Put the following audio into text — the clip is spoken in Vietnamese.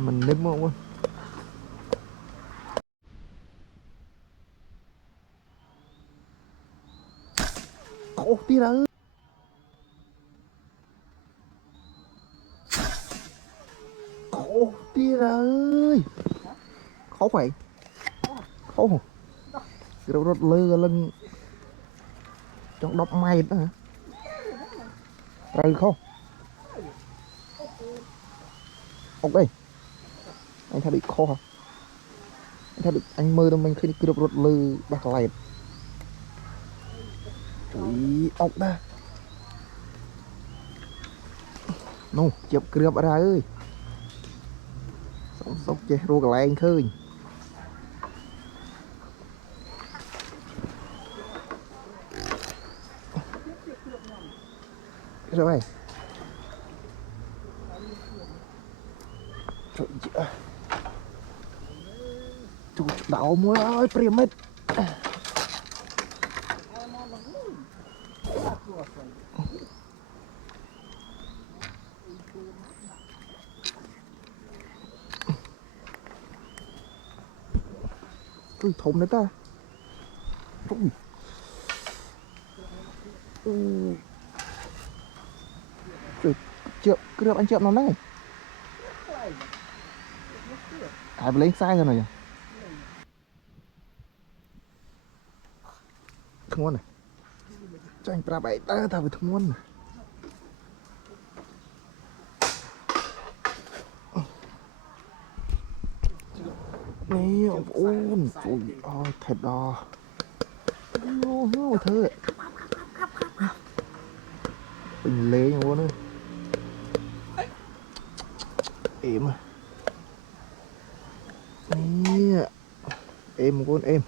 mình nếm luôn. Khổ tí ra ơi. Khổ tí ra ơi. Khó phải. Khổ. Cái đầu rốt lơ lưng. Trong đọc may đó hả? Rồi không? Ok đây. Anh thấy bị khô hả? Anh thấy bị anh mơ đâu mình khi cái đầu rốt lơ bạc lẹt. Chúi ốc ta. Nô, chụp cướp ra ơi. Sống sốc chế rô cả anh khơi. Rồi này. Trời ơi. Trời đau môi ơi, primate. Ui, thùng đấy ta. Ui. Trời, chượm, cứ được anh chượm nó này. Ai mà lên sai rồi này. Thằng ngon này. Cho anh pra bảy ta thằng thằng ngon này. Nè, ôn, trời ơi, thật đò. Ô, thơ. Bình lê nhau luôn ơi. Êm à. Nè, êm con êm.